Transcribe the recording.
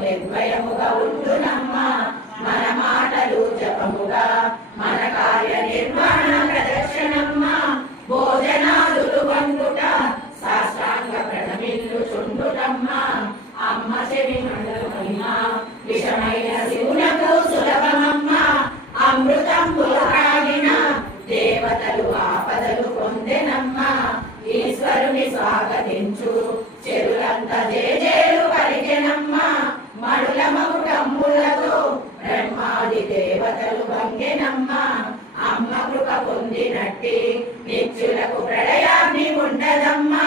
నిర్భయముగా ఉండునమ్మా మన మాటలు జపముగా మన కార్య నిర్వహణ ప్రదర్శనమ్మా భోజనాదులు వండుట సాష్టాంగ ప్రణమిల్లు చుండుటమ్మా అమ్మ చెవి మండలమైనా విషమైన శివునకు సులభమమ్మా అమృతం పులకాగిన దేవతలు ఆపదలు పొందెనమ్మా ఈశ్వరుని స్వాగతించు చెరులంత జేజేలు పలికెనమ్మా మడుల మగుటమ్ములతో బ్రహ్మాది దేవతలు వంగెనమ్మా అమ్మ కృప పొందినట్టి నిత్యులకు ప్రళయాగ్ని ఉండదమ్మా